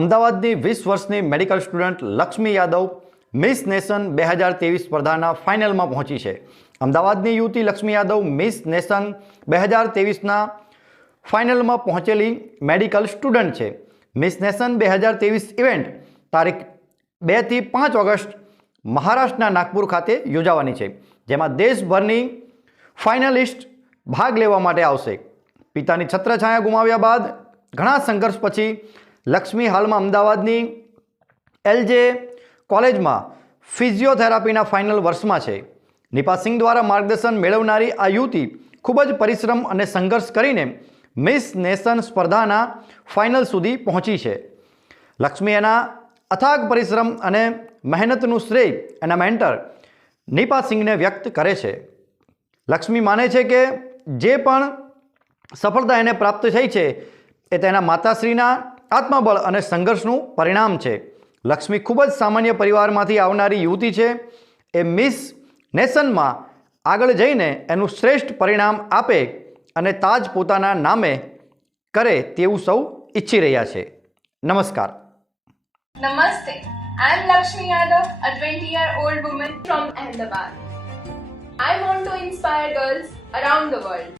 અમદાવાદની 20 વર્ષની medical student Lakshmi Yadav miss nation 2023 સ્પર્ધાના ફાઇનલમાં પહોંચી છે। અમદાવાદની યુવતી લક્ષ્મી યાદવ મિસ નેશન 2023ના ફાઇનલમાં પહોંચેલી મેડિકલ સ્ટુડન્ટ છે। મિસ નેશન 2023 ઇવેન્ટ તારીખ 2 થી 5 ઓગસ્ટ મહારાષ્ટ્રના નાગપુર ખાતે યોજાવાની છે, જેમાં દેશભરની ફાઇનલિસ્ટ ભાગ લેવા માટે આવશે। પિતાની છત્રછાયા ગુમાવ્યા બાદ ઘણા સંઘર્ષ પછી લક્ષ્મી હાલમાં અમદાવાદની એલજે કોલેજમાં ફિઝિયોથેરાપીના ફાઇનલ વર્ષમાં છે। નિપા સિંઘ દ્વારા માર્ગદર્શન મેળવનારી આ યુવતી ખૂબ જ પરિશ્રમ અને સંઘર્ષ કરીને મિસ નેશન સ્પર્ધાના ફાઇનલ સુધી પહોંચી છે। લક્ષ્મી એના અથાગ પરિશ્રમ અને મહેનતનું શ્રેય એના મેન્ટર નિપા સિંઘને વ્યક્ત કરે છે। લક્ષ્મી માને છે કે જે પણ સફળતા એને પ્રાપ્ત થઈ છે એ તેના માતાશ્રીના આત્મબળ અને સંઘર્ષનું પરિણામ છે। લક્ષ્મી ખૂબ જ સામાન્ય પરિવારમાંથી આવનારી યુવતી છે। એ મિસ નેશનમાં આગળ જઈને એનું શ્રેષ્ઠ પરિણામ આપે અને તાજ પોતાના નામે કરે તેવું સૌ ઈચ્છી રહ્યા છે। નમસ્કાર। Namaste. I am Lakshmi Yadav, a 20-year-old woman from Ahmedabad. I want to inspire girls around the world.